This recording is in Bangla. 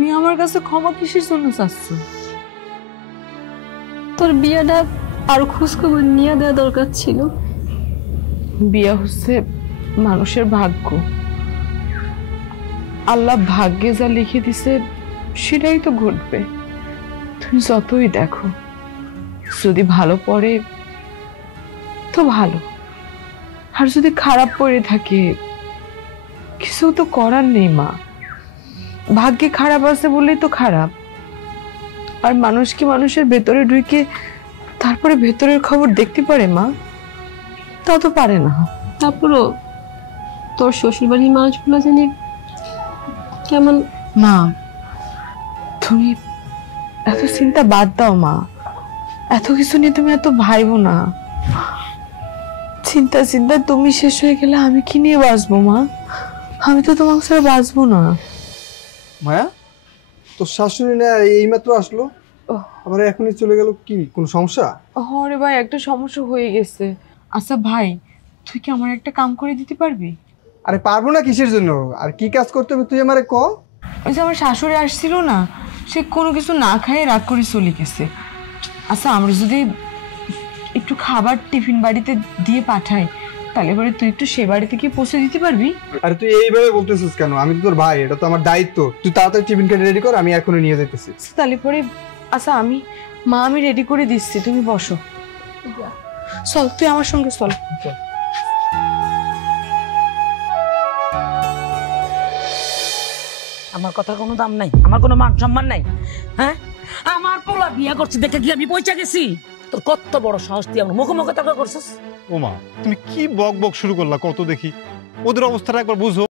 তুমি আমার কাছে ক্ষমা কিসের জন্য চাচ্ছ? তোর বিয়েটা আরো খোঁজখবর নিয়ে দেওয়া দরকার ছিল। বিয়ে হচ্ছে মানুষের ভাগ্য, আল্লাহ ভাগ্যে যা লিখে দিছে সেটাই তো ঘটবে। তুমি যতই দেখো, যদি ভালো পড়ে তো ভালো, আর যদি খারাপ পড়ে থাকে কিছু তো করার নেই মা। ভাগ্যে খারাপ আছে বলেই তো খারাপ। আর মানুষ কি মানুষের ভেতরে ঢুকে তারপরে ভেতরের খবর দেখতে পারে মা? তা তো পারে না। তারপরও তোর শ্বশুরবাড়ির মানুষগুলো জানি কেমন। মা তুমি এত চিন্তা বাদ দাও মা, এত কিছু নিয়ে তুমি এত ভাইবো না। চিন্তা চিন্তা তুমি শেষ হয়ে গেলে আমি কি নিয়ে বাঁচবো মা? আমি তো তোমার সাথে বাঁচবো না। মায়া, তোর শাশুড়ি না এইমাত্র আসলো, আবার এখনই চলে গেল, কি কোনো সমস্যা? হরে ভাই, একটা সমস্যা হয়ে গেছে। আচ্ছা ভাই, তুই কি আমার একটা কাম করে দিতে পারবি? আরে পারবো না কিসের জন্য, আর কি কাজ করতে হবে তুই আমারে ক। ওই যে আমার শাশুড়ি আসছিল না, সে কোনো কিছু না খাইয়ে রাগ করে চলে গেছে। আচ্ছা আমরা যদি একটু খাবার টিফিন বাড়িতে দিয়ে পাঠাই, তাহলে পরে তুই একটু সে বাড়িতে গিয়ে পৌঁছে দিতে পারবি? আরে তুই এইভাবে বলতেছিস কেন? আমি তো তোর ভাই, এটা তো আমার দায়িত্ব। তুই তাড়াতাড়ি টিফিন কেটে রেডি কর, আমি এখনই নিয়ে যাইতেছি। তাহলে পরে আচ্ছা আমি রেডি করে দিচ্ছি, তুমি বসো। চল তুই আমার সঙ্গে চল। আমার কথার কোনো দাম নাই, আমার কোনো মান সম্মান নাই। হ্যাঁ, আমার পোলা বিয়া করছে দেখে কি আমি পয়সা গেছি? তোর কত বড় সাহস, তুই আমার মুখে মুখে তর্ক করছিস? ওমা, তুমি কি বক বক শুরু করলা কত দেখি? ওদের অবস্থাটা একবার বুঝো।